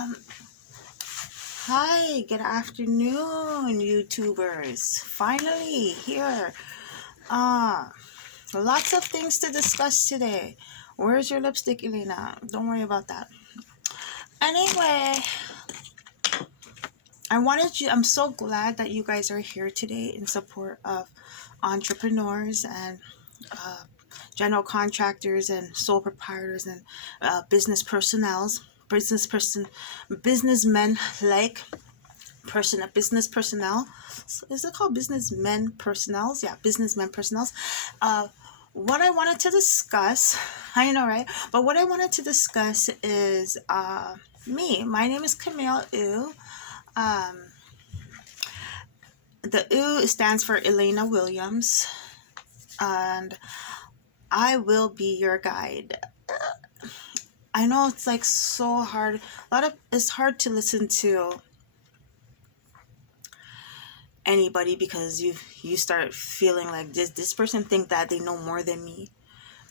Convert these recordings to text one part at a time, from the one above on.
Um, Hi, good afternoon, YouTubers. Finally here. Uh, Lots of things to discuss today. Where's your lipstick, Elena? Don't worry about that. Anyway, I'm so glad that you guys are here today in support of entrepreneurs and uh, general contractors and sole proprietors and businessmen like business personnel. Is it called businessmen personnels? Yeah, businessmen personnels. uh what I wanted to discuss, I know, right? But what I wanted to discuss is my name is Camille Yu. um the U stands for Elena Williams, and I will be your guide. I know it's like so hard. It's hard to listen to anybody because you start feeling like this person think that they know more than me.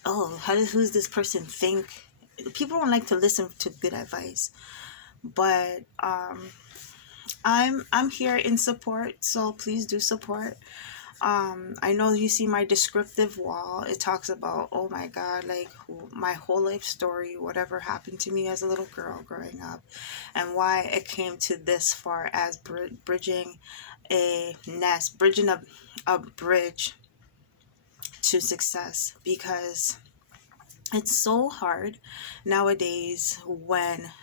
Oh, who's this person think? People don't like to listen to good advice, but I'm here in support, so please do support. I know you see my descriptive wall. It talks about, oh my god, like my whole life story, whatever happened to me as a little girl growing up, and why it came to this far as bridging a bridge to success. Because it's so hard nowadays, when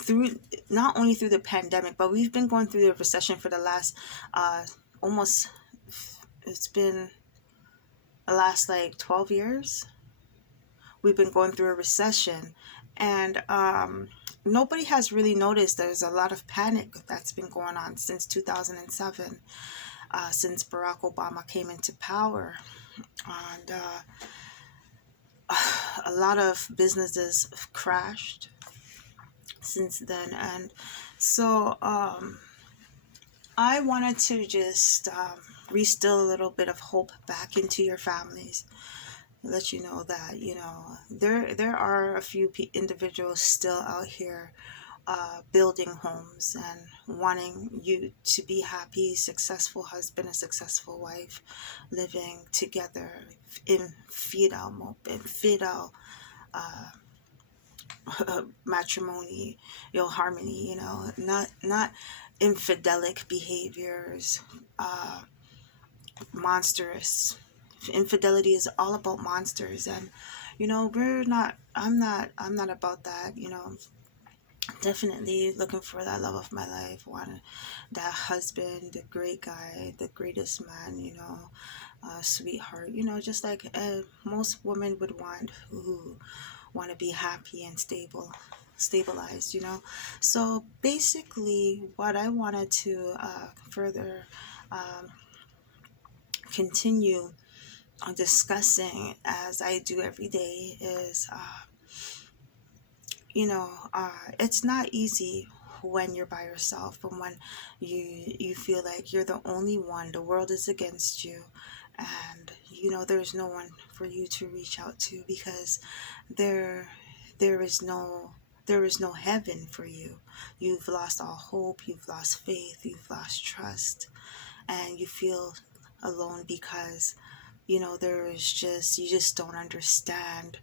through not only through the pandemic, but we've been going through the recession for the last almost, it's been the last like 12 years. We've been going through a recession, and nobody has really noticed there's a lot of panic that's been going on since 2007, since Barack Obama came into power. And a lot of businesses have crashed since then. And so I wanted to just restill a little bit of hope back into your families, let you know that there are a few individuals still out here building homes and wanting you to be happy, successful husband and successful wife, living together in fidel matrimony, harmony. Not infidelic behaviors, monstrous. Infidelity is all about monsters, and we're not. I'm not about that. Definitely looking for that love of my life, want that husband, the great guy, the greatest man, sweetheart, just like most women would want, who want to be happy and stabilized. So basically what I wanted to further um, continue on discussing, as I do every day, is it's not easy when you're by yourself, but when you feel like you're the only one, the world is against you, and there's no one for you to reach out to, because there there is no heaven for you. You've lost all hope, you've lost faith, you've lost trust, and you feel alone because there is just you just don't understand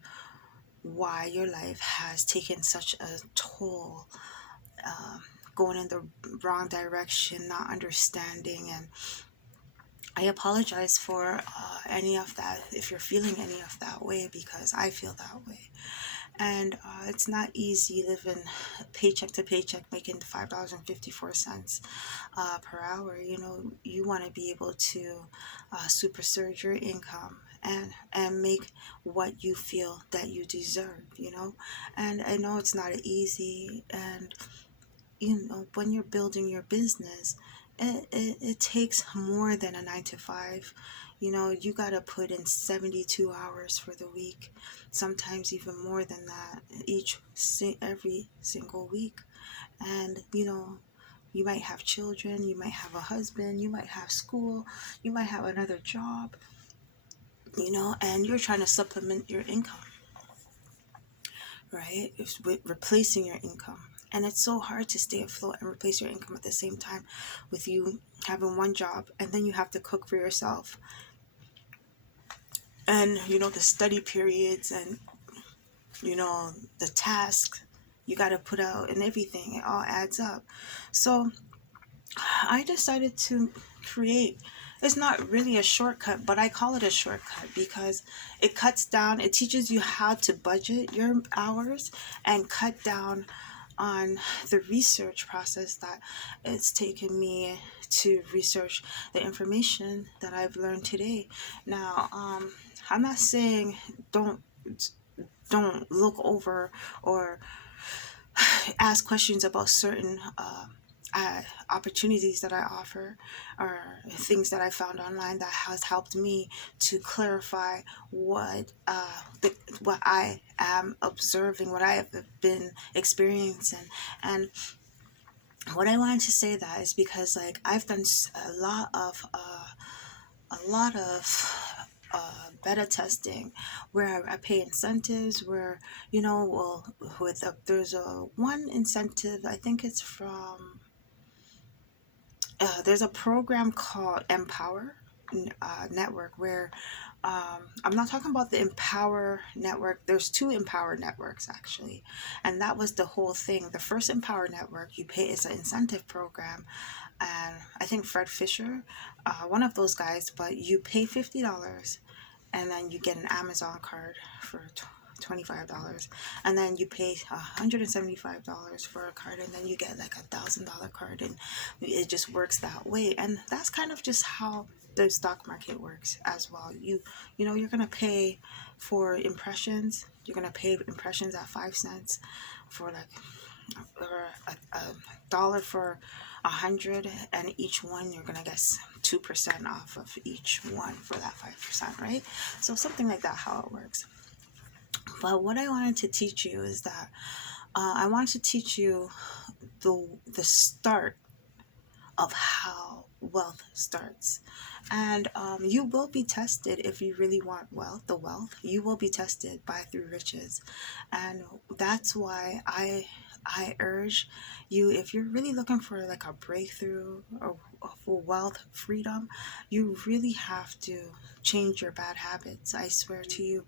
why your life has taken such a toll, um, going in the wrong direction, not understanding. And I apologize for any of that, if you're feeling any of that way, because I feel that way. And it's not easy living paycheck to paycheck, making $5.54 per hour. You want to be able to supersede your income and make what you feel that you deserve. And I know it's not easy, and when you're building your business, it takes more than a 9 to 5. You got to put in 72 hours for the week, sometimes even more than that, every single week. And you might have children, you might have a husband, you might have school, you might have another job, and you're trying to supplement your income, right? It's with replacing your income. And it's so hard to stay afloat and replace your income at the same time with you having one job, and then you have to cook for yourself. And, the study periods and, the tasks you got to put out and everything, it all adds up. So I decided to create, it's not really a shortcut, but I call it a shortcut because it cuts down, it teaches you how to budget your hours and cut down on the research process that it's taken me to research the information that I've learned today. Now, I'm not saying don't look over or ask questions about certain opportunities that I offer or things that I found online that has helped me to clarify what I am observing, what I have been experiencing. And what I wanted to say that is because like I've done a lot of beta testing where I pay incentives where there's a one incentive, I think it's from there's a program called Empower Network where I'm not talking about the Empower Network. There's two Empower Networks actually, and that was the whole thing. The first Empower Network, you pay, is an incentive program, and I think Fred Fisher, one of those guys, but you pay $50 and then you get an Amazon card for $25, and then you pay $175 for a card, and then you get like $1,000 card, and it just works that way. And that's kind of just how the stock market works as well. You're gonna pay for impressions. You're gonna pay impressions at 5 cents for like, or a dollar for 100, and each one you're gonna get 2% off of each one for that 5%, right? So something like that, how it works. But what I wanted to teach you is that I wanted to teach you the start of how wealth starts. And you will be tested if you really want wealth. You will be tested by through riches. And that's why I urge you, if you're really looking for like a breakthrough or for wealth freedom, you really have to change your bad habits. I swear to you,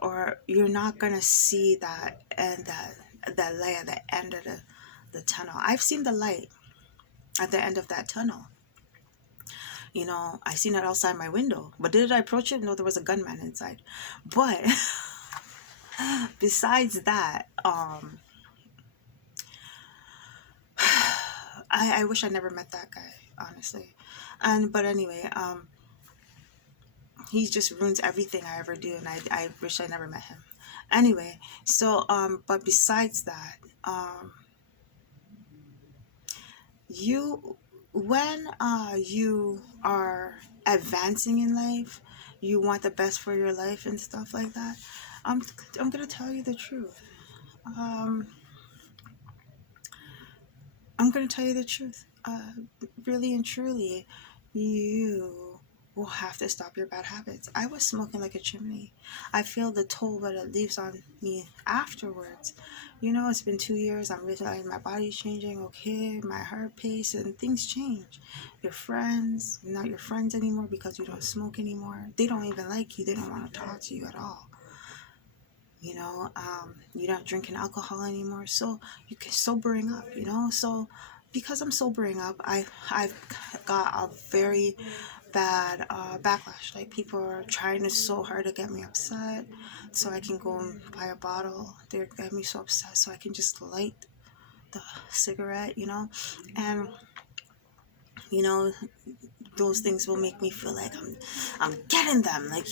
or you're not gonna see that and that light at the end of the tunnel. I've seen the light at the end of that tunnel. I seen it outside my window, but did I approach it? No, there was a gunman inside. But besides that, I wish I never met that guy, honestly. But anyway, he just ruins everything I ever do, and I wish I never met him. Anyway, so but besides that, you when you are advancing in life, you want the best for your life and stuff like that. I'm gonna tell you the truth. Um, I'm gonna tell you the truth. Really and truly, you will have to stop your bad habits. I was smoking like a chimney. I feel the toll that it leaves on me afterwards. It's been 2 years. I'm realizing my body's changing. Okay, my heart pace and things change. Your friends, not your friends anymore because you don't smoke anymore. They don't even like you. They don't want to talk to you at all. You're not drinking alcohol anymore, so you can sobering up. So because I'm sobering up, I've got a very bad backlash. Like, people are trying to so hard to get me upset so I can go and buy a bottle. They're getting me so upset so I can just light the cigarette, and those things will make me feel like I'm getting them, like,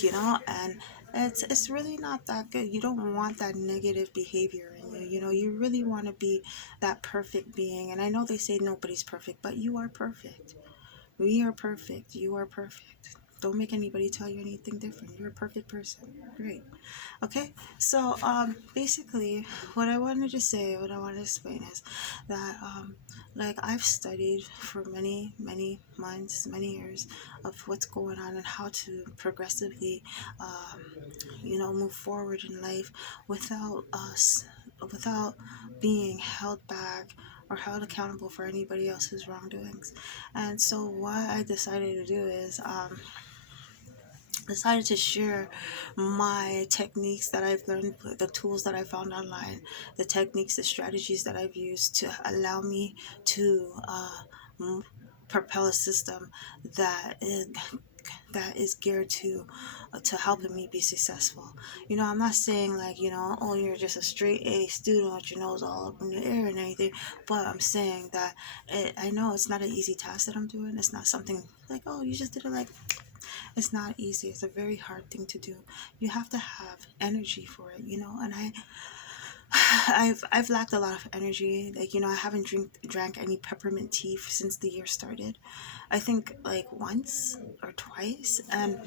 and it's really not that good. You don't want that negative behavior in you. You really want to be that perfect being. And I know they say nobody's perfect, but you are perfect. We are perfect. You are perfect. Don't make anybody tell you anything different. You're a perfect person. Great. Okay? So, basically, what I wanted to say, what I wanted to explain is that, like, I've studied for many, many months, many years of what's going on and how to progressively, move forward in life without us without being held back or held accountable for anybody else's wrongdoings. And so what I decided to do is decided to share my techniques that I've learned, the tools that I found online, the techniques, the strategies that I've used to allow me to propel a system that is geared to helping me be successful. I'm not saying like, oh, you're just a straight A student with your nose all up in the air and anything, but I'm saying that I know it's not an easy task that I'm doing. It's not something like, oh, you just did it like, it's not easy. It's a very hard thing to do. You have to have energy for it, and I've lacked a lot of energy. Like, I haven't drank any peppermint tea since the year started. I think like once or twice, and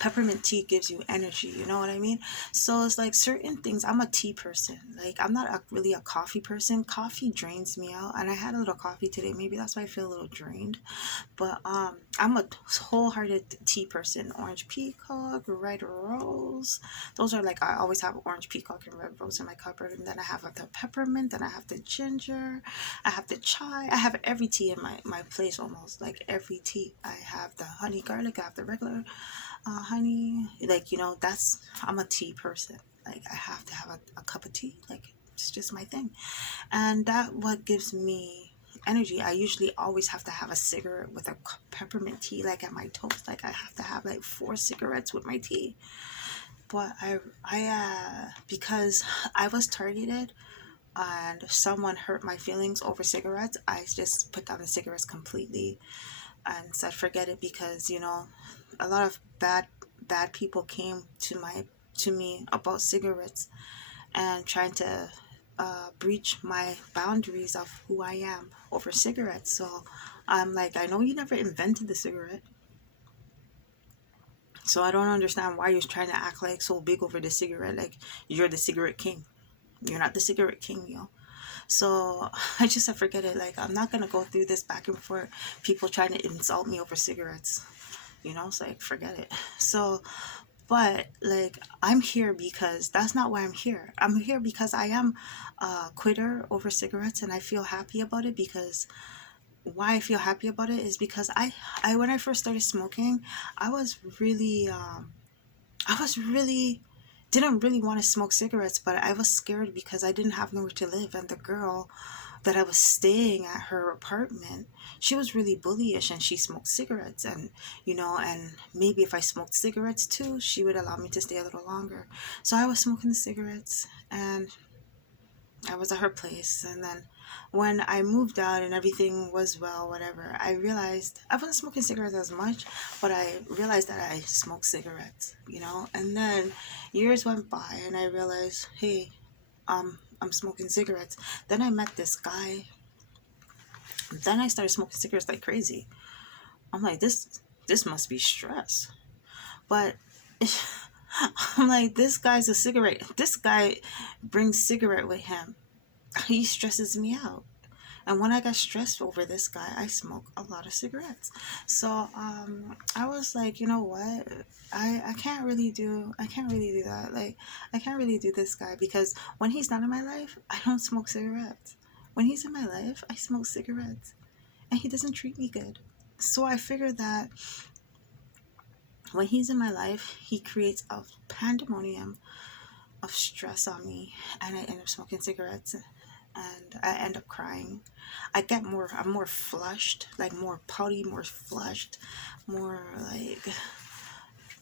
peppermint tea gives you energy, you know what I mean? So it's like certain things. I'm a tea person. Like, I'm not really a coffee person. Coffee drains me out, and I had a little coffee today. Maybe that's why I feel a little drained. But I'm a wholehearted tea person. Orange peacock, red rose. Those are like, I always have orange peacock and red rose in my cupboard. And then I have the peppermint, then I have the ginger, I have the chai. I have every tea in my place, almost like every tea. I have the honey garlic, I have the regular honey. Like, I'm a tea person. Like, I have to have a cup of tea. Like, it's just my thing. And that what gives me energy. I usually always have to have a cigarette with a peppermint tea, like at my toast. Like, I have to have like 4 cigarettes with my tea. But because I was targeted and someone hurt my feelings over cigarettes, I just put down the cigarettes completely and said forget it, because a lot of bad people came to me about cigarettes and trying to breach my boundaries of who I am over cigarettes. So I'm like, I know you never invented the cigarette, so I don't understand why you're trying to act like so big over the cigarette, like you're the cigarette king. You're not the cigarette king, So I just said forget it. Like, I'm not gonna go through this back and forth, people trying to insult me over cigarettes. It's like, forget it. So, but like, I'm here because that's not why I'm here. I'm here because I am a quitter over cigarettes, and I feel happy about it. Because why I feel happy about it is because I when I first started smoking, I was really didn't really want to smoke cigarettes, but I was scared because I didn't have nowhere to live, and the girl that I was staying at her apartment, she was really bullyish, and she smoked cigarettes, and and maybe if I smoked cigarettes too, she would allow me to stay a little longer. So I was smoking the cigarettes, and I was at her place. And then when I moved out and everything was well, whatever, I realized I wasn't smoking cigarettes as much, but I realized that I smoked cigarettes, and then years went by and I realized, hey, I'm smoking cigarettes. Then I met this guy. Then I started smoking cigarettes like crazy. I'm like, this must be stress. But I'm like, this guy's a cigarette. This guy brings cigarette with him. He stresses me out. And when I got stressed over this guy, I smoke a lot of cigarettes. So I was like, you know what? I can't really do that. Like, I can't really do this guy, because when he's not in my life, I don't smoke cigarettes. When he's in my life, I smoke cigarettes. And he doesn't treat me good. So I figured that when he's in my life, he creates a pandemonium of stress on me, and I end up smoking cigarettes, and I end up crying. I'm more flushed, like more pouty, more flushed, more like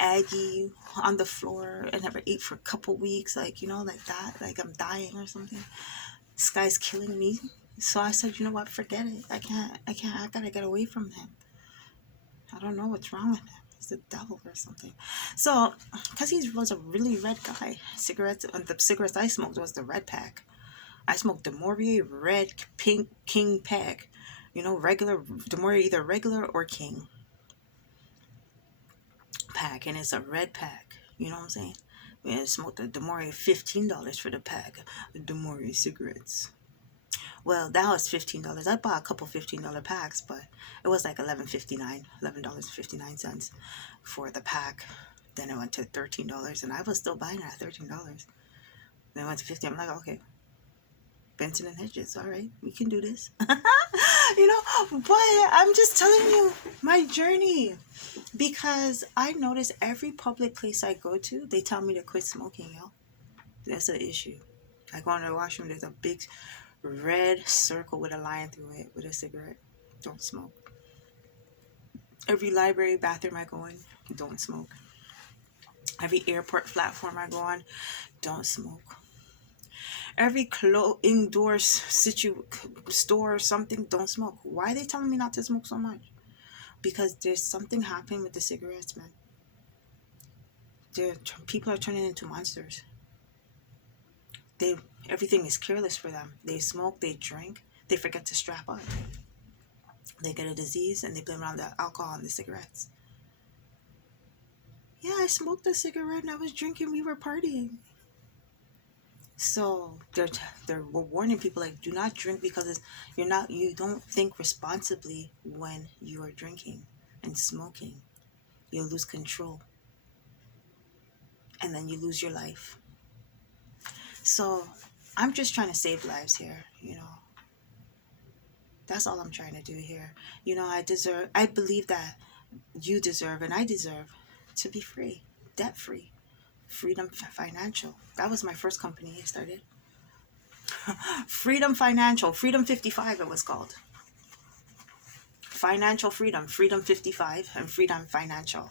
aggy on the floor. I never ate for a couple weeks, like, like that, like I'm dying or something. This guy's killing me. So I said, you know what, forget it. I gotta get away from him. I don't know what's wrong with him. He's the devil or something. So, because he was a really red guy, the cigarettes I smoked was the red pack. I smoked DeMaurier Red Pink King pack. Regular DeMaurier, either regular or King pack, and it's a red pack. You know what I'm saying? I smoked the DeMaurier, $15 for the pack. The DeMaurier cigarettes. Well, that was $15. I bought a couple $15 packs, but it was like $11.59 for the pack. Then it went to $13, and I was still buying it at $13. Then I went to 50. I'm like, okay, Benson and Hedges. All right, we can do this. But I'm just telling you my journey because I notice every public place I go to, they tell me to quit smoking, yo. That's an issue. I go in the washroom, there's a big red circle with a line through it with a cigarette. Don't smoke. Every library bathroom I go in, don't smoke. Every airport platform I go on, don't smoke. Every indoors store or something, don't smoke. Why are they telling me not to smoke so much? Because there's something happening with the cigarettes, man. People are turning into monsters. They Everything is careless for them. They smoke, they drink, they forget to strap up. They get a disease and they blame it on the alcohol and the cigarettes. Yeah, I smoked a cigarette and I was drinking. We were partying. So they're warning people like, do not drink because you don't think responsibly when you are drinking and smoking. You'll lose control, and then you lose your life. So I'm just trying to save lives here. That's all I'm trying to do here. I believe that you deserve and I deserve to be free, debt free, freedom financial. That was my first company I started. Freedom Financial, Freedom 55 it was called. Financial Freedom, Freedom 55, and Freedom Financial.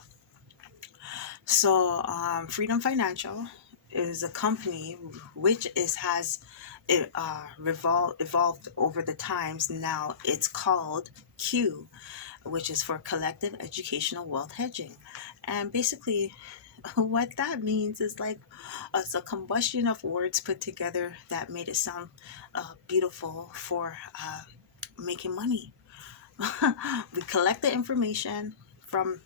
So Freedom Financial is a company which has evolved over the times. Now it's called Q, which is for Collective Educational Wealth Hedging. And basically what that means is like it's a combustion of words put together that made it sound beautiful for making money. We collect the information from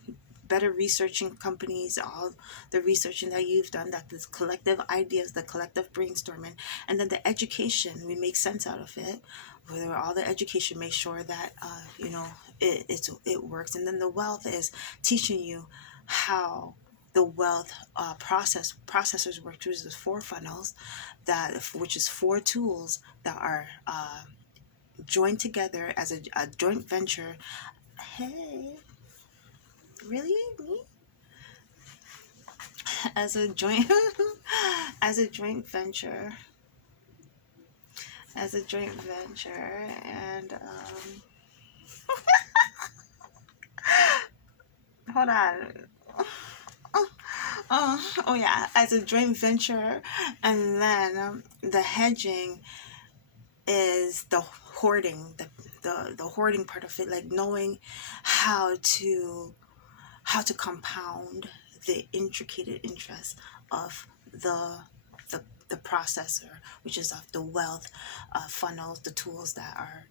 better researching companies, all the researching that you've done, that this collective ideas, the collective brainstorming, and then the education, we make sense out of it. Whether all the education, make sure that it works. And then the wealth is teaching you how the wealth processors work through the 4 funnels, which is 4 tools that are joined together as a joint venture. Hey, really? Me? As a joint as a joint venture. And hold on. Oh yeah, as a joint venture. And then the hedging is the hoarding, the hoarding part of it, like knowing how to compound the intricate interest of the processor, which is of the wealth funnels, the tools that are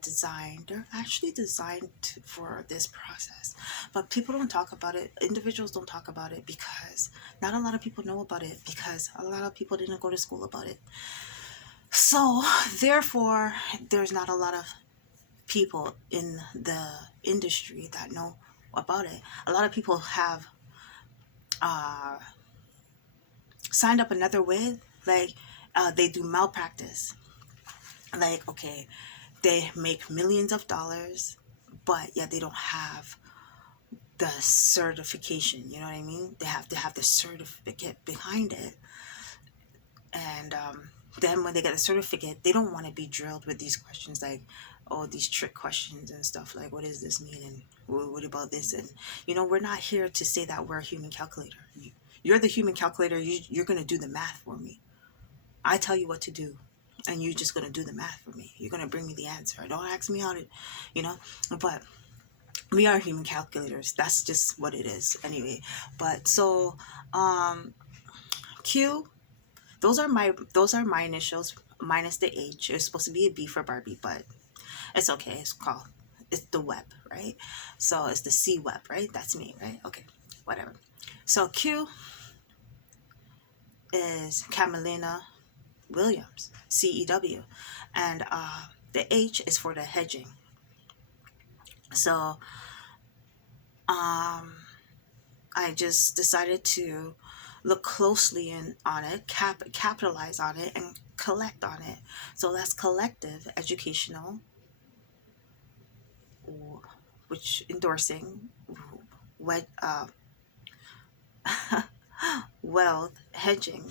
designed. They're actually designed for this process, but people don't talk about it. Individuals don't talk about it because not a lot of people know about it, because a lot of people didn't go to school about it. So therefore, there's not a lot of people in the industry that know about it. A lot of people have signed up another way, like they do malpractice. Like, okay, they make millions of dollars, but yet they don't have the certification. You know what I mean? They have to have the certificate behind it. And then when they get a certificate, they don't want to be drilled with these questions like, oh, these trick questions and stuff like, what does this mean? And what about this? And, we're not here to say that we're a human calculator. You're the human calculator. You're going to do the math for me. I tell you what to do, and you're just going to do the math for me. You're going to bring me the answer. Don't ask me how to, but we are human calculators. That's just what it is anyway. But so, Q, those are my initials minus the H. It's supposed to be a B for Barbie, but it's okay. It's the web, right? So it's the C web, right? That's me, right? Okay, whatever. So Q is Camelina Williams, CEW, and the H is for the hedging. So I just decided to look closely on it, capitalize on it, and collect on it. So that's collective educational, which endorsing what wealth hedging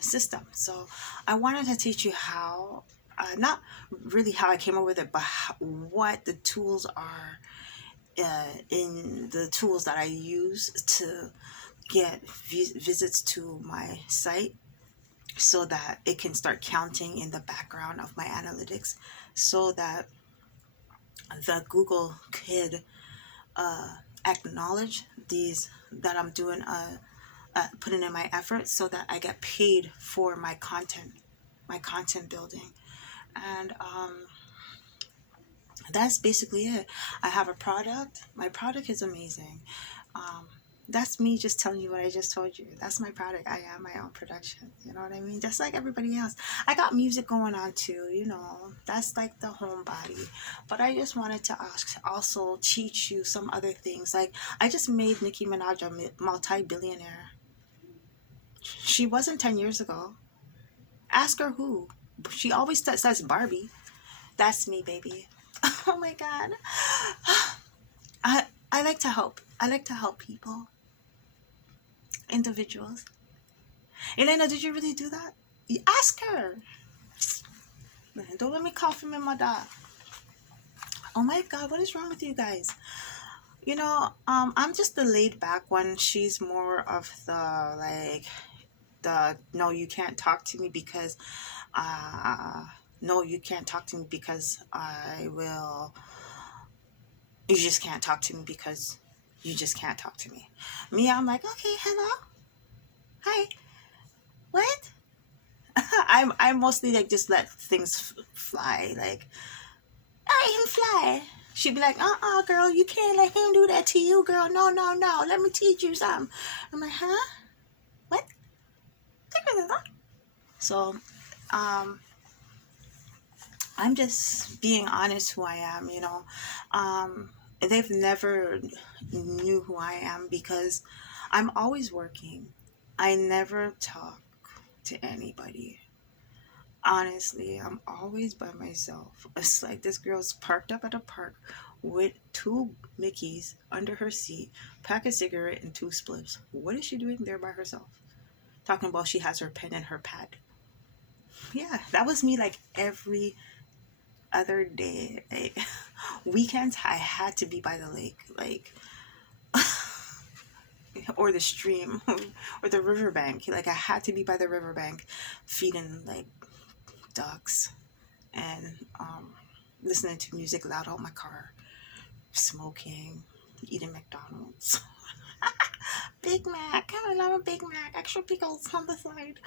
system. So I wanted to teach you how, not really how I came up with it, but what the tools are, in the tools that I use to get visits to my site, so that it can start counting in the background of my analytics, so that the Google could acknowledge these, that I'm doing putting in my effort, so that I get paid for my content building. And that's basically it. I have a product. My product is amazing. That's me just telling you what I just told you. That's my product. I am my own production. You know what I mean? Just like everybody else. I got music going on too, you know. That's like the homebody. But I just wanted to also teach you some other things. Like, I just made Nicki Minaj a multi-billionaire. She wasn't 10 years ago. Ask her who. She always says Barbie. That's me, baby. Oh my God. I like to help. I like to help people. Individuals. Elena, did you really do that? You ask her. Man, don't let me cough him in my dog. Oh my God, what is wrong with you guys? You know, I'm just the laid back one. She's more of the like the no, you can't talk to me because no, you can't talk to me because I will. You just can't talk to me because you just can't talk to me. Me, I'm like, okay, hello, hi, what? I mostly like just let things fly. Like, I can fly. She'd be like, girl, you can't let him do that to you, girl. No, no, no. Let me teach you something. I'm like, huh? What? So, I'm just being honest who I am, you know. They've never knew who I am because I'm always working. I never talk to anybody. Honestly, I'm always by myself. It's like this girl's parked up at a park with two Mickeys under her seat, pack a cigarette and two spliffs. What is she doing there by herself? Talking about she has her pen and her pad. Yeah, that was me like every other day. Like, weekends, I had to be by the lake, like, or the stream, or the riverbank. Like, I had to be by the riverbank, feeding like ducks, and listening to music loud out my car, smoking, eating McDonald's. Big Mac. I love a Big Mac. Extra pickles on the side.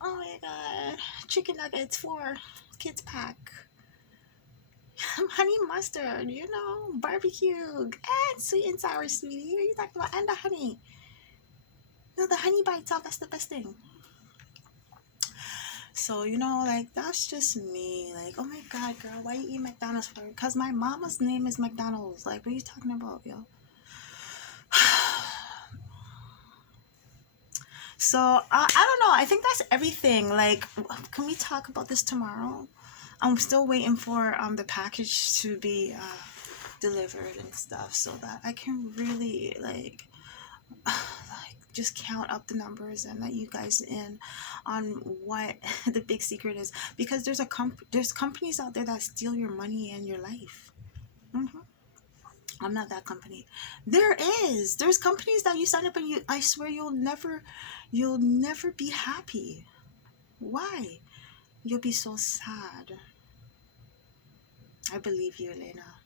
Oh my God. Chicken nuggets for kids pack. Honey mustard, you know, barbecue, and sweet and sour, sweetie. What are you talking about? And the honey. You know, the honey by itself, that's the best thing. So, you know, like, that's just me. Like, oh my God, girl, why you eat McDonald's for? Because my mama's name is McDonald's. Like, what are you talking about, yo? So, I don't know. I think that's everything. Like, can we talk about this tomorrow? I'm still waiting for the package to be delivered and stuff, so that I can really like just count up the numbers and let you guys in on what the big secret is, because there's companies out there that steal your money and your life. I'm not that company. There's companies that you sign up and I swear you'll never be happy. Why? You'll be so sad. I believe you, Elena.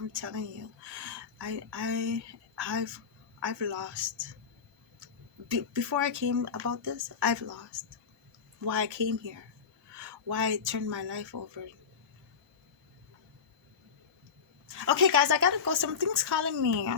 I'm telling you. I've lost. Before I came about this, I've lost. Why I came here. Why I turned my life over. Okay, guys, I gotta go. Something's calling me.